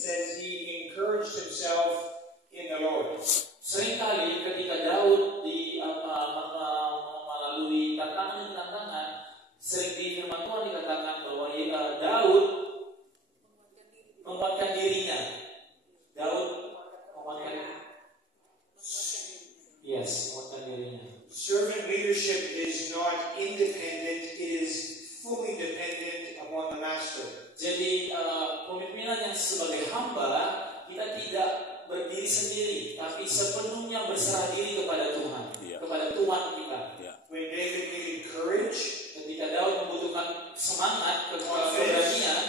says he encouraged himself in the Lord. Seringkali ketika Daud melalui tantangan, sering di firman Tuhan dikatakan bahwa Daud menguatkan dirinya. Menguatkan dirinya. Servant leadership is not independent, it is fully dependent upon the master. Jadi pemimpinan yang sebagai hamba, kita tidak berdiri sendiri, tapi sepenuhnya berserah diri kepada Tuhan, kepada Tuhan kita. When David needed courage, ketika Daud membutuhkan semangat, keberanian,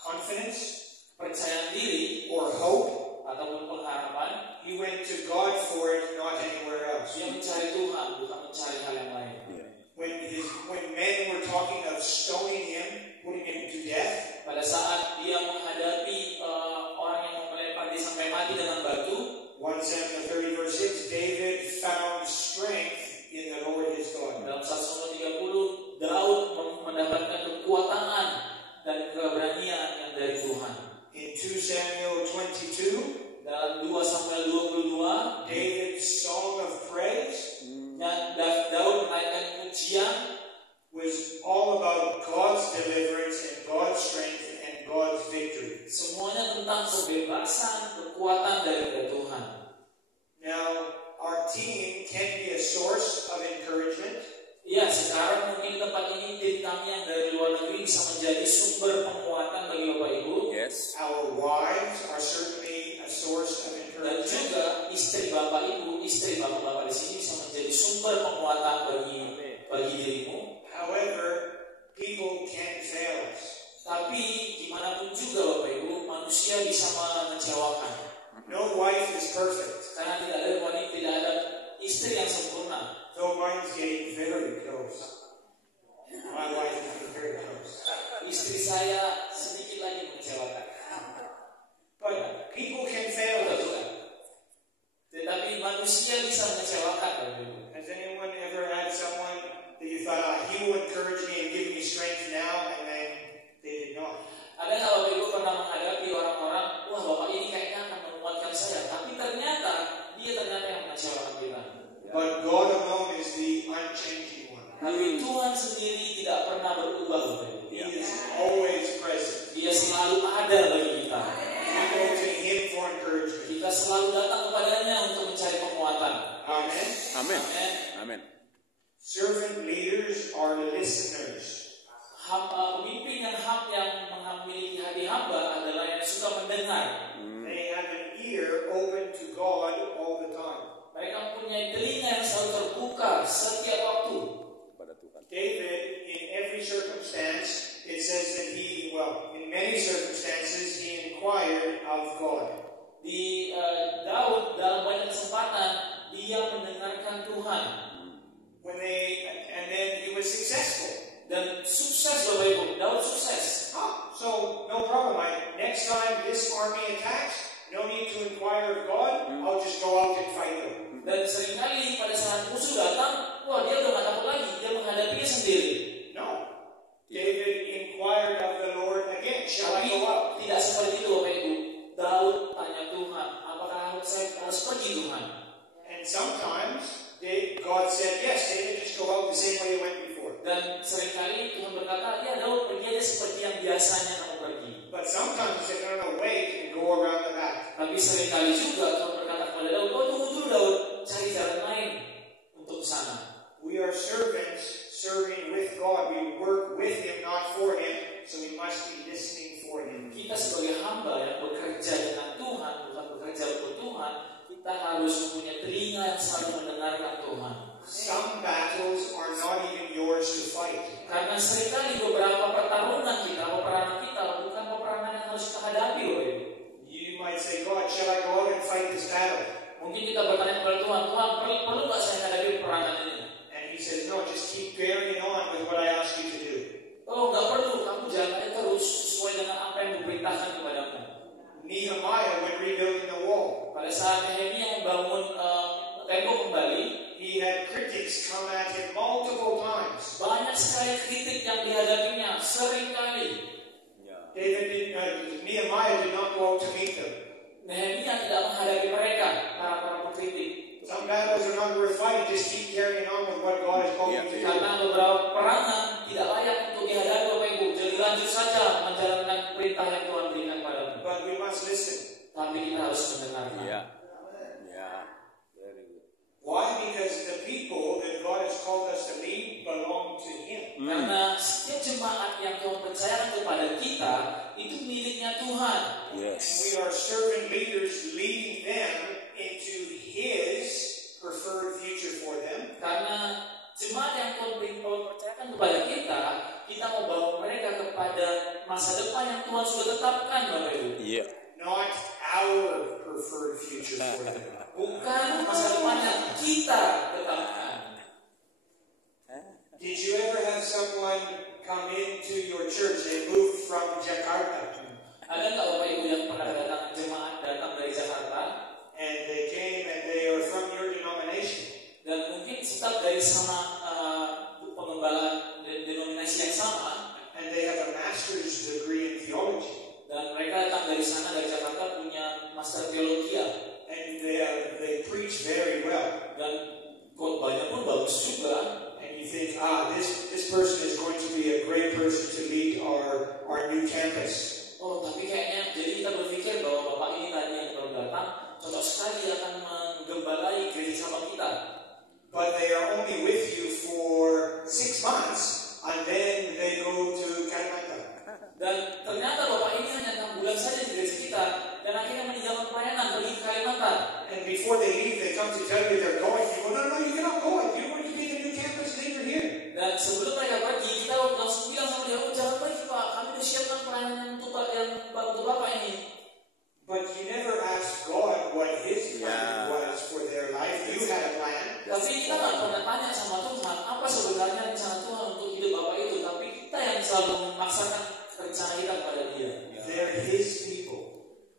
confidence, percaya diri, or hope, ataupun pengharapan, he went to God for it, not anywhere else. Dia mencari Tuhan, bukan mencari hal yang lain. When men were talking of stoning him, putting him to death, pada saat dia menghadapi orang yang melempar dia sampai mati dengan batu, 1 Samuel 30 verse 6, David found strength in the Lord his God. Dalam 1 Samuel 30, Daud mendapatkan kekuatan dan keberanian yang dari Tuhan. In 2 Samuel 22, dalam 2 Samuel 22, David's song of praise, Daud menaikkan pujian, was all about God's deliverance and God's strength and God's victory. Semuanya tentang kebebasan, kekuatan dari Tuhan. Now, our team can be a source of encouragement. Ya, sekarang mungkin tempat ini tim kami yang dari luar negeri bisa menjadi sumber penguatan bagi Bapak Ibu. Yes. Our wives are certainly a source of Dan encouragement. juga istri Bapak Ibu, istri Bapak-bapak di sini bisa menjadi sumber penguatan bagi dirimu. However, people can fail us. Tapi dimanapun juga Bapak Ibu, manusia bisa mengecewakan. No wife is perfect. Karena tidak ada istri yang sempurna. Though mine's getting very close. My wife is getting very close. Istri saya sedikit lagi mengecewakan. But people can fail us. Tetapi manusia bisa mengecewakan. Has anyone ever had someone that you thought, he will encourage me and give me strength now, and then they did not? Ada nggak Bapak Ibu pernah menghadapi orang-orang, wah Bapak ini kayaknya akan menguatkan saya, tapi ternyata dia yang mengecewakan kita. But God alone is the unchanging one. Tapi Tuhan sendiri tidak pernah berubah, Bapak Ibu. He is always present. Dia selalu ada bagi kita. We go to Him for encouragement. Kita selalu datang kepadanya untuk mencari penguatan. Amen. Amen. Amen. Servant leaders are listeners. Pemimpin yang memiliki hati hamba adalah yang suka mendengar. They have an ear open to God all the time. Mereka mempunyai telinga yang selalu terbuka setiap waktu. David, in every circumstance, it says that in many circumstances, he inquired of God. Daud dalam banyak kesempatan dia mendengarkan Tuhan. And then he was successful. Dan sukses Bapak Ibu, Daud sukses. So no problem. Next time this army attacks, no need to inquire of God. I'll just go out and fight them. Dan seringkali pada saat musuh datang, wah dia udah gak takut lagi, dia menghadapinya sendiri. No. David inquired of the Lord again. Shall I go out? Tidak seperti itu Bapak Ibu. Daud tanya Tuhan, apakah saya harus pergi Tuhan? And sometimes God said, yes, David, just go out the same way you went before. Dan seringkali Tuhan berkata, ya Daud pergi aja seperti yang biasanya kamu pergi. But sometimes he said, no, wait and go around the back. Tapi seringkali juga Tuhan berkata kepada Daud, tunggu dulu Daud, cari jalan lain untuk sana. We are servants serving with God. We work with Him, not for Him. So we must be listening for Him. Kita sebagai hamba yang bekerja dengan Tuhan, bukan bekerja untuk Tuhan, kita harus mempunyai telinga yang selalu mendengarkan Tuhan. Some battles are not even yours to fight. Karena seringkali beberapa pertarungan kita, peperangan kita, bukan peperangan yang harus kita hadapi, Bapak Ibu. You might say, God, shall I go out and fight this battle? Mungkin kita bertanya kepada Tuhan, Tuhan, perlu nggak saya hadapi peperangan ini? And He says, no, just keep carrying on with what I asked you to do. Oh, nggak perlu, kamu jalan terus sesuai dengan apa yang diperintahkan kepadamu. Nehemiah, when rebuilding the wall, Pada saat Nehemia membangun tembok kembali, Karena beberapa perangan tidak layak untuk dihadapi Bapak Ibu. Jadi lanjut saja menjalankan perintah yang Tuhan berikan padamu. But we must listen. Tapi kita harus mendengarkan. Yeah. Yeah. Very good. Why? Because the people that God has called us to lead belong to Him. Karena setiap jemaat yang Tuhan percayakan kepada kita itu miliknya Tuhan. Yes. And we are servant leaders leading them into His preferred future for them. Karena jemaat yang Tuhan percayakan kepada kita, kita mau bawa mereka kepada masa depan yang Tuhan sudah tetapkan, Bapak Ibu. Yeah. Not our preferred future for them. Bukan masa depan yang kita tetapkan. Did you ever have someone come into your church? They moved from Jakarta. Ada nggak Bapak Ibu yang pernah datang jemaat datang dari Jakarta And they came and they are from your denomination. dan mungkin tetap dari sama pengembalaan denominasi yang sama And they have a master's degree in theology. dan mereka datang dari sana dari Jakarta punya master teologi And they preach very well. dan khotbahnya pun bagus juga. And you think, this person is going to be a great person to lead our new campus. Oh, tapi kayaknya jadi kita berpikir bahwa Bapak ini tadi yang baru datang cocok sekali akan menggembalai gereja cabang kita. But they are only with you for 6 months, and then they go to Kalimantan. Dan ternyata Bapak ini hanya 6 bulan saja di gereja kita dan akhirnya meninggalkan pelayanan pergi ke Kalimantan. And before they leave, they come to tell you they're going. You go, no, you cannot go. You're going to be the new campus leader here. Dan sebelum mereka pergi, kita langsung bilang sama dia, jangan pergi Pak, kami sudah siapkan pelayanan untuk Bapak ini. But you never asked God what His plan was for their life. You had a plan. Tapi kita nggak pernah tanya sama Tuhan, apa sebenarnya rencana Tuhan untuk hidup Bapak itu. Tapi kita yang selalu memaksakan rencana kita kepada dia. They're His people.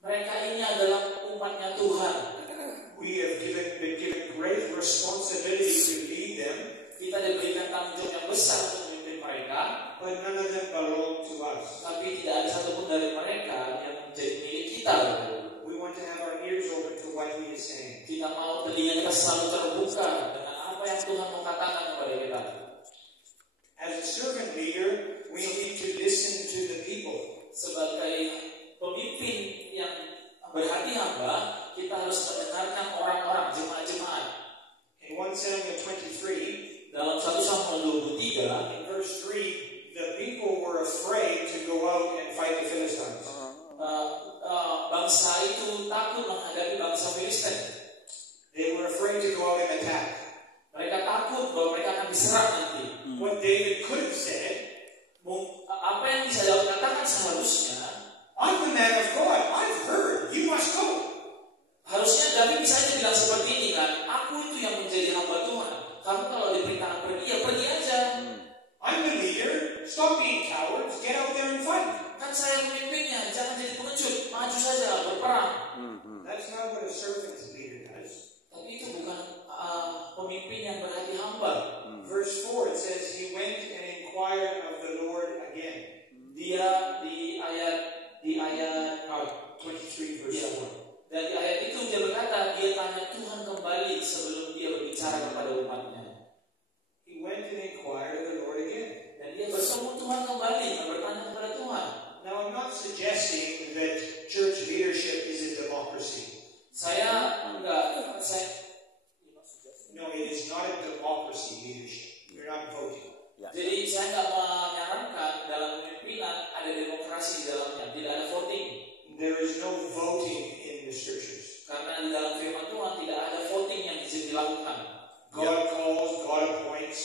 Mereka ini adalah umatnya Tuhan. We have been given great responsibility to lead them, Kita diberikan tanggung jawab yang besar untuk memimpin mereka. but none of them belong to us. Tapi tidak ada satupun dari mereka yang menjadi milik kita. We want to have our ears open to what He is saying. Kita mau telinga kita selalu terbuka dengan apa yang Tuhan mau katakan kepada kita. As a servant leader, we need to listen to the people. Sebagai pemimpin yang berhati hamba, kita harus mendengarkan orang-orang, jemaat-jemaat. In 1 Samuel 23, Dalam 1 Samuel 23, in verse 3, the people were afraid to go out and fight the Philistines. bangsa itu takut menghadapi bangsa Filistin. They were afraid to go out and attack. Mereka takut bahwa mereka akan diserang nanti. What David could have said, Apa yang bisa Daud katakan seharusnya, I'm the man of God. I've heard. You must go. harusnya David bisa aja bilang seperti ini kan, aku itu yang menjadi hamba Tuhan. Kamu kalau diperintahkan pergi, ya pergi aja. I'm the leader. Stop being cowards. Get out there and fight. Kan saya pemimpinnya, jangan jadi pengecut, maju saja, berperang. That's not what a servant leader does. Tapi itu bukan pemimpin yang berhati hamba. Verse 4, it says, he went and inquired of the Lord again. Dia di ayat 23 verse Iya. 4. Dan di ayat itu dia berkata, dia tanya Tuhan kembali sebelum dia berbicara kepada umatnya. He went and inquired of the Lord again. Dan dia bertemu Tuhan kembali dan bertanya kepada Tuhan. Now, I'm not suggesting that church leadership is a democracy. No, it is not a democracy leadership. You're not voting. Jadi saya nggak menyarankan dalam pemimpinan ada demokrasi di dalamnya, tidak ada voting. There is no voting in the scriptures. Karena di dalam firman Tuhan tidak ada voting yang dilakukan. God calls, God appoints.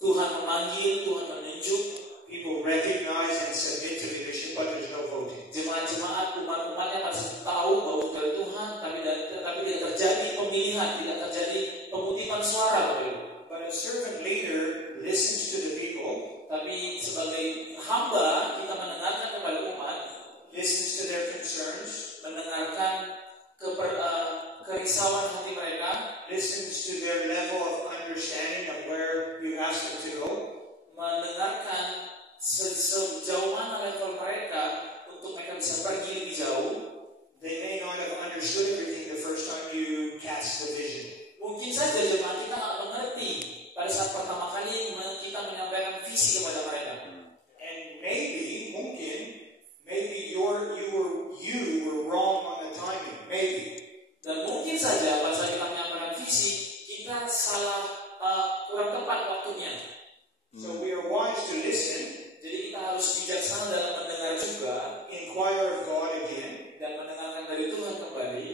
Tuhan memanggil, Tuhan menunjuk. People recognize and submit to leadership, but there's no voting. Jemaat-jemaat, umat-umatnya pasti tahu bahwa dari Tuhan, tapi tidak terjadi pemilihan, tidak terjadi pemutihan suara. But a servant leader listens to the people, Tapi sebagai hamba kita mendengarkan kepada umat, listens to their concerns, mendengarkan kerisauan hati mereka, listens to their level of understanding of where you ask them to go, mendengarkan sejauh mana level mereka untuk mereka bisa pergi lebih jauh. They may not have understood everything the first time you cast the vision. Mungkin saja jemaat kita nggak mengerti pada saat pertama kali you were wrong on the timing, maybe. Dan mungkin saja pada saat kita menyampaikan visi, kita salah kurang tepat waktunya. So we are wise to listen. Jadi kita harus bijaksana dalam mendengar juga, inquire of God again, dan mendengarkan dari Tuhan kembali.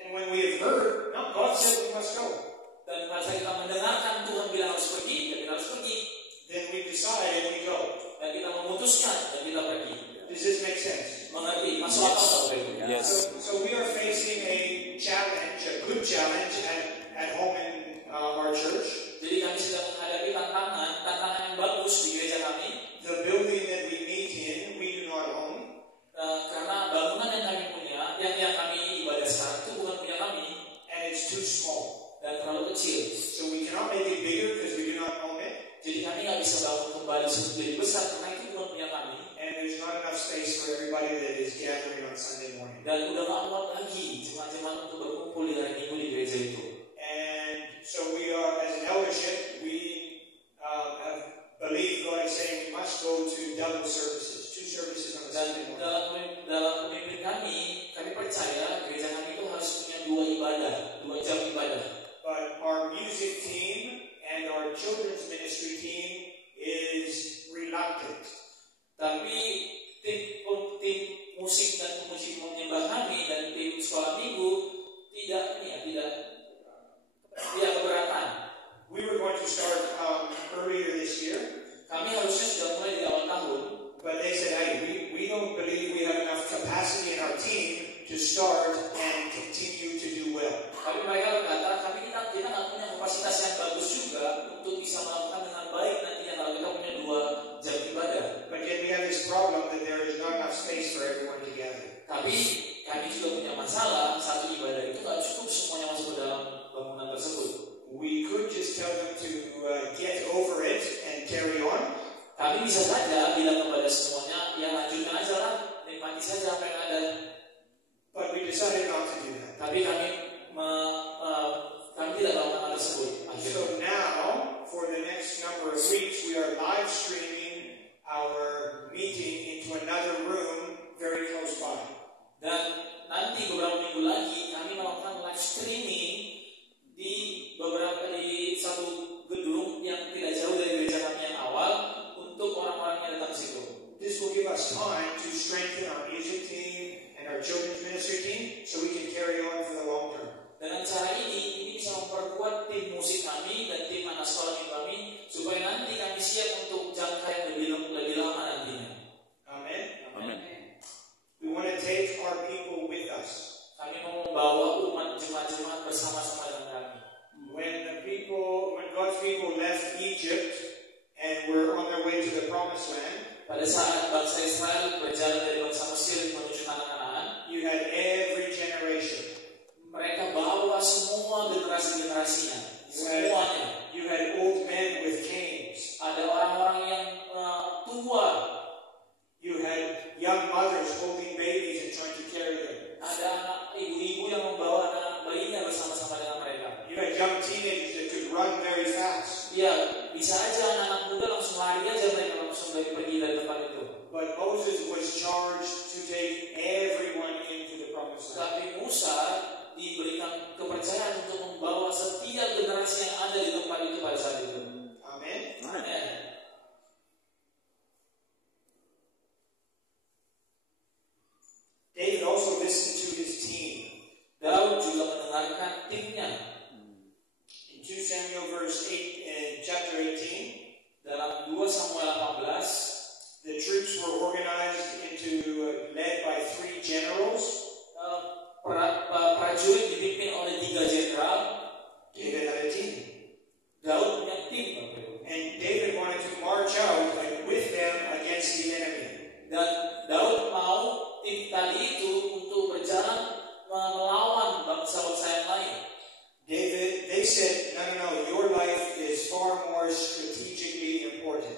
And when we have heard, no, God said we must go. Dan pada saat kita mendengarkan Tuhan bilang harus pergi, dan kita harus pergi. Then we decide and we go. Dan kita memutuskan dan kita pergi. Does this make sense? Mengerti? Masuk akal tak? Yes. So we are facing a challenge, a good challenge at home in our church. Jadi kami sedang menghadapi tantangan yang bagus di gereja kami. The building that we meet in, we do not own. Karena bangunan yang kami punya, yang kami ibadah sekarang itu bukan punya kami. And it's too small. Dan terlalu kecil. So we cannot make it bigger because we do not own it. Jadi kami nggak bisa bangun kembali lebih besar karena itu bukan punya kami. And there's not enough space for everybody that is gathering on Sunday morning. Dan udah nggak muat lagi jemaat-jemaat untuk berkumpul di hari Minggu di gereja itu. And so we are, as an eldership, we have believed God is saying we must go to double services, 2 services on a Sunday morning. Dalam pemimpin kami percaya gereja kami itu harus punya 2 ibadah, 2 jam ibadah. But our music team and our children's ministry team is reluctant. Tapi tim musik dan pemusik menyembah kami dan tim sekolah minggu tidak keberatan. We were going to start earlier this year. Kami harusnya sudah mulai di awal tahun. But they said, hey, we don't believe we have enough capacity in our team to start and continue to do well. Tapi mereka berkata, kita nggak punya kapasitas yang bagus juga untuk bisa melakukan dengan baik nantinya kalau kita punya 2 jam ibadah. But yet we have this problem that there is not enough space for everyone to gather. Tapi kami juga punya masalah, satu ibadah itu nggak cukup semuanya masuk ke dalam bangunan tersebut. We could just tell them to get over it and carry on. Tapi bisa saja bilang kepada semuanya, ya lanjutkan aja lah, nikmati saja apa yang ada. But we decided not to do that. Tapi kami tidak melakukan hal tersebut. So now, for the next number of weeks, we are live streaming our meeting into another room very close by. Dan nanti beberapa minggu lagi kami melakukan live streaming di satu gedung yang tidak jauh dari gereja kami yang awal untuk orang-orang yang datang ke situ. This will give us time to strengthen our music team and our children's ministry team so we can carry on for the long term. Dengan cara ini bisa memperkuat tim musik kami dan tim anak sekolah minggu kami supaya nanti kami siap untuk jangka yang lebih lama nantinya. Amen. Amen. We want to take our people with us. Kami mau membawa umat jemaat-jemaat bersama-sama dengan kami. When God's people left Egypt and were on their way to the Promised Land, pada saat bangsa Israel berjalan dari bangsa Mesir menuju tanah Kanaan, you had every generation. Mereka bawa semua generasi-generasinya, semuanya. You had old men with canes. Ada orang-orang yang tua. You had young mothers holding babies and trying to carry them. Ada anak ibu-ibu yang membawa anak bayinya bersama-sama dengan mereka. You had young teenagers that could run very fast. Ya, bisa aja anak-anak muda langsung lari aja mereka langsung pergi dari tempat itu. But Moses was charged to take everyone into the Promised Land. Tapi Musa diberikan kepercayaan untuk membawa setiap generasi yang ada di tempat itu pada saat itu. Amen. Amen. David also listened to his team. Daud juga mendengarkan timnya. In 2 Samuel chapter 18, dalam 2 Samuel 18, the troops were organized led by 3 generals. Prajurit dipimpin oleh 3 jenderal. David had a team. Daud punya tim. And David wanted to march out with them against the enemy. Dan Daud mau tim tadi itu untuk berjalan melawan bangsa-bangsa yang lain. They said, no, your life is far more strategically important.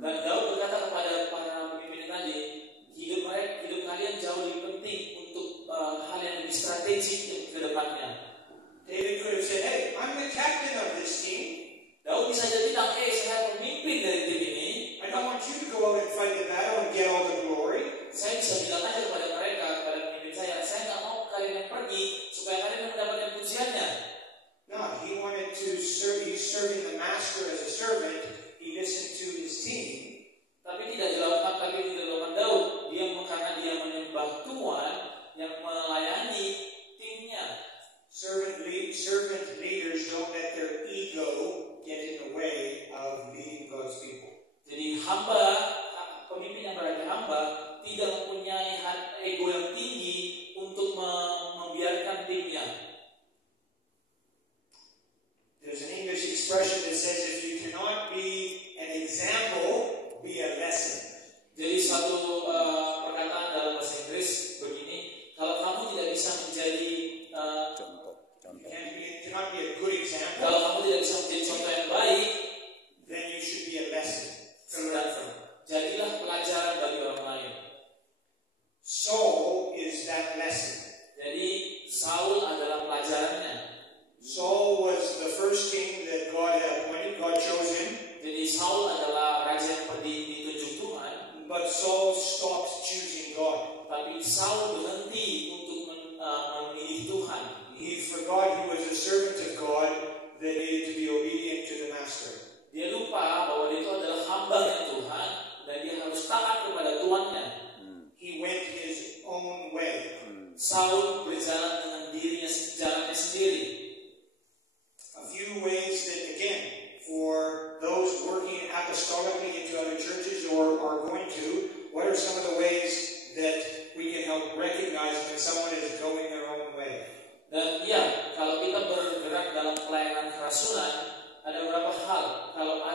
Dan Daud berkata kepada para pemimpin tadi, hidup kalian jauh lebih penting untuk hal yang lebih strategik ke depannya. David could have said, hey, I'm the captain of this team. Daud bisa jadi bilang, saya pemimpin dari tim ini. I don't want you to go out and fight the battle and get all the glory. Saya bisa bilang aja kepada mereka, berhenti untuk membiarkan timnya. There's an English expression that says if you cannot be an example, be a lesson. Jadi satu perkataan dalam bahasa Inggris begini, kalau kamu tidak bisa menjadi cannot be a good example, kalau kamu tidak bisa menjadi contoh yang baik, then you should be a lesson. Jadilah pelajaran bagi orang lain. Saul is that lesson. Jadi Saul adalah pelajarannya. Saul was the first king that God had appointed. God chose him. Jadi Saul adalah raja yang ditunjuk Tuhan. But Saul stopped choosing God. Tapi Saul berhenti untuk memilih Tuhan. He forgot he was a servant of God that needed to be obedient to the master. Dia lupa bahwa dia itu adalah hamba Tuhan dan dia harus taat kepada tuannya. He went his own way. Saul berjalan dengan jalannya sendiri. A few ways that, again, for those working apostolically into other churches or are going to, what are some of the ways that we can help recognize when someone is going their own way? Dan ya, kalau kita bergerak dalam pelayanan kerasulan, ada beberapa hal. Kalau